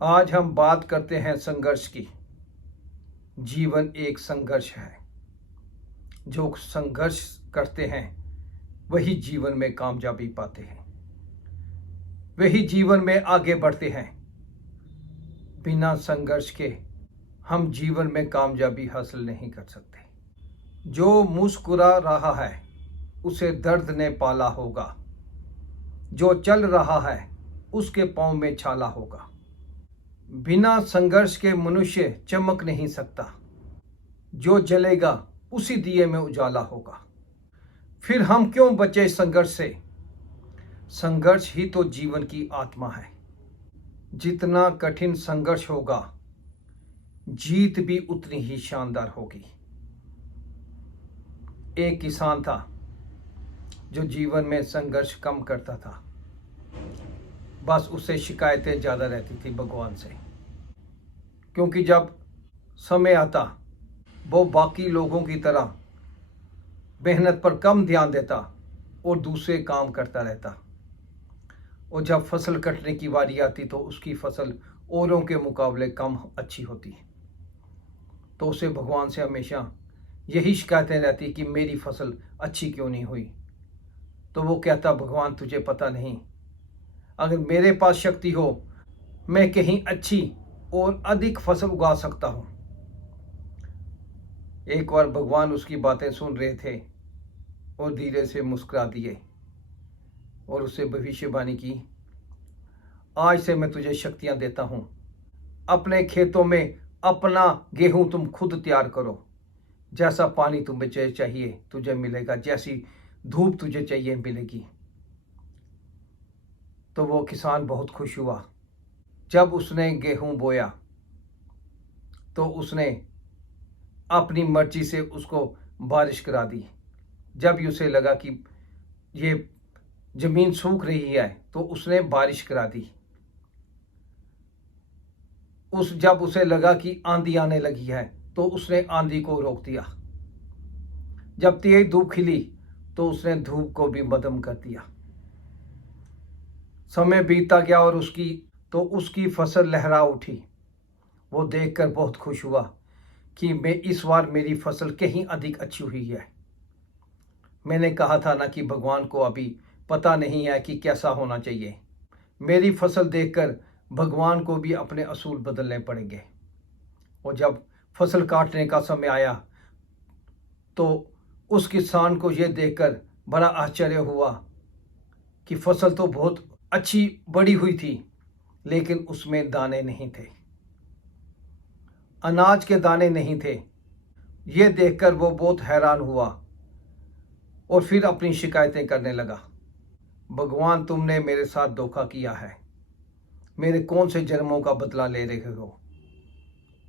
आज हम बात करते हैं संघर्ष की। जीवन एक संघर्ष है। जो संघर्ष करते हैं वही जीवन में कामयाबी पाते हैं, वही जीवन में आगे बढ़ते हैं। बिना संघर्ष के हम जीवन में कामयाबी हासिल नहीं कर सकते। जो मुस्कुरा रहा है उसे दर्द ने पाला होगा, जो चल रहा है उसके पांव में छाला होगा। बिना संघर्ष के मनुष्य चमक नहीं सकता, जो जलेगा उसी दिए में उजाला होगा। फिर हम क्यों बचे संघर्ष से? संघर्ष ही तो जीवन की आत्मा है। जितना कठिन संघर्ष होगा, जीत भी उतनी ही शानदार होगी। एक किसान था जो जीवन में संघर्ष कम करता था, बस उसे शिकायतें ज़्यादा रहती थी भगवान से, क्योंकि जब समय आता वो बाकी लोगों की तरह मेहनत पर कम ध्यान देता और दूसरे काम करता रहता। और जब फसल कटने की बारी आती तो उसकी फसल औरों के मुकाबले कम अच्छी होती, तो उसे भगवान से हमेशा यही शिकायतें रहती कि मेरी फसल अच्छी क्यों नहीं हुई। तो वो कहता, भगवान तुझे पता नहीं, अगर मेरे पास शक्ति हो मैं कहीं अच्छी और अधिक फसल उगा सकता हूँ। एक बार भगवान उसकी बातें सुन रहे थे और धीरे से मुस्कुरा दिए और उसे भविष्यवाणी की, आज से मैं तुझे शक्तियाँ देता हूँ। अपने खेतों में अपना गेहूँ तुम खुद तैयार करो। जैसा पानी तुम्हें चाहिए तुझे मिलेगा, जैसी धूप तुझे चाहिए मिलेगी। तो वो किसान बहुत खुश हुआ। जब उसने गेहूं बोया तो उसने अपनी मर्जी से उसको बारिश करा दी। जब उसे लगा कि ये जमीन सूख रही है तो उसने बारिश करा दी। जब उसे लगा कि आंधी आने लगी है तो उसने आंधी को रोक दिया। जब तेज धूप खिली तो उसने धूप को भी मध्यम कर दिया। समय बीतता गया और उसकी फसल लहरा उठी। वो देखकर बहुत खुश हुआ कि मैं इस बार मेरी फसल कहीं अधिक अच्छी हुई है। मैंने कहा था ना कि भगवान को अभी पता नहीं है कि कैसा होना चाहिए। मेरी फसल देखकर भगवान को भी अपने असूल बदलने पड़ेंगे। और जब फसल काटने का समय आया तो उस किसान को यह देखकर बड़ा आश्चर्य हुआ कि फसल तो बहुत अच्छी बड़ी हुई थी, लेकिन उसमें दाने नहीं थे, अनाज के दाने नहीं थे। यह देखकर वो बहुत हैरान हुआ और फिर अपनी शिकायतें करने लगा। भगवान, तुमने मेरे साथ धोखा किया है। मेरे कौन से जन्मों का बदला ले रहे हो?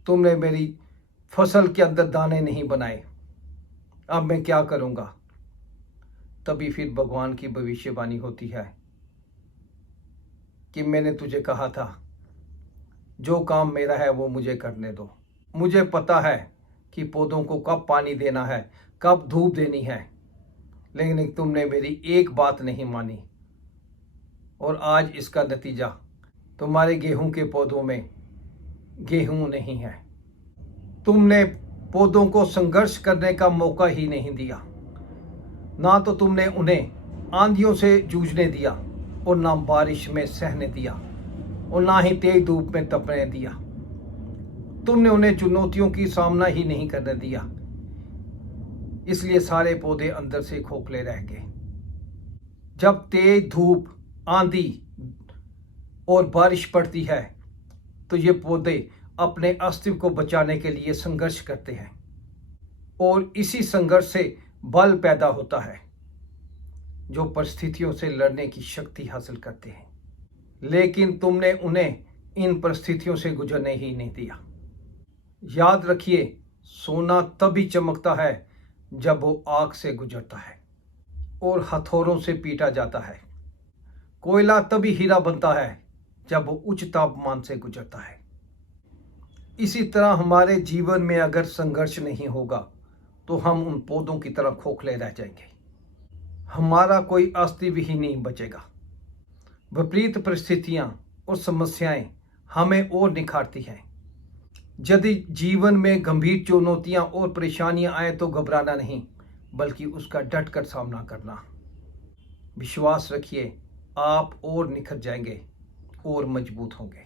तुमने मेरी फसल के अंदर दाने नहीं बनाए, अब मैं क्या करूंगा? तभी फिर भगवान की भविष्यवाणी होती है कि मैंने तुझे कहा था जो काम मेरा है वो मुझे करने दो। मुझे पता है कि पौधों को कब पानी देना है, कब धूप देनी है, लेकिन तुमने मेरी एक बात नहीं मानी और आज इसका नतीजा तुम्हारे गेहूं के पौधों में गेहूं नहीं है। तुमने पौधों को संघर्ष करने का मौका ही नहीं दिया। ना तो तुमने उन्हें आंधियों से जूझने दिया और ना बारिश में सहने दिया और ना ही तेज धूप में तपने दिया। तुमने उन्हें चुनौतियों की सामना ही नहीं करने दिया, इसलिए सारे पौधे अंदर से खोखले रह गए। जब तेज धूप, आंधी और बारिश पड़ती है तो ये पौधे अपने अस्तित्व को बचाने के लिए संघर्ष करते हैं और इसी संघर्ष से बल पैदा होता है, जो परिस्थितियों से लड़ने की शक्ति हासिल करते हैं। लेकिन तुमने उन्हें इन परिस्थितियों से गुजरने ही नहीं दिया। याद रखिए, सोना तभी चमकता है जब वो आग से गुजरता है और हथौड़ों से पीटा जाता है। कोयला तभी हीरा बनता है जब वो उच्च तापमान से गुजरता है। इसी तरह हमारे जीवन में अगर संघर्ष नहीं होगा तो हम उन पौधों की तरह खोखले रह जाएंगे। हमारा कोई अस्तित्व ही नहीं बचेगा। विपरीत परिस्थितियां और समस्याएं हमें और निखारती है। यदि जीवन में गंभीर चुनौतियां और परेशानियां आए तो घबराना नहीं, बल्कि उसका डट कर सामना करना। विश्वास रखिए, आप और निखर जाएंगे और मजबूत होंगे।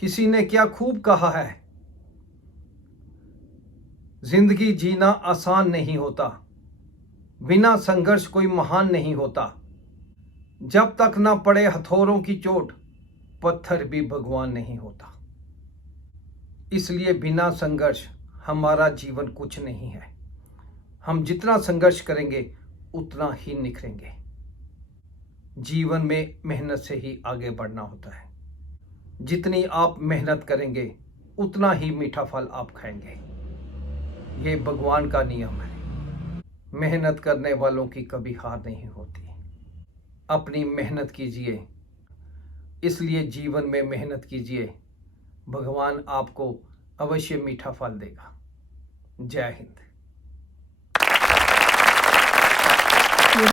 किसी ने क्या खूब कहा है, जिंदगी जीना आसान नहीं होता, बिना संघर्ष कोई महान नहीं होता। जब तक ना पड़े हथौरों की चोट, पत्थर भी भगवान नहीं होता। इसलिए बिना संघर्ष हमारा जीवन कुछ नहीं है। हम जितना संघर्ष करेंगे उतना ही निखरेंगे। जीवन में मेहनत से ही आगे बढ़ना होता है। जितनी आप मेहनत करेंगे उतना ही मीठा फल आप खाएंगे। ये भगवान का नियम है। मेहनत करने वालों की कभी हार नहीं होती। अपनी मेहनत कीजिए, इसलिए जीवन में मेहनत कीजिए। भगवान आपको अवश्य मीठा फल देगा। जय हिंद।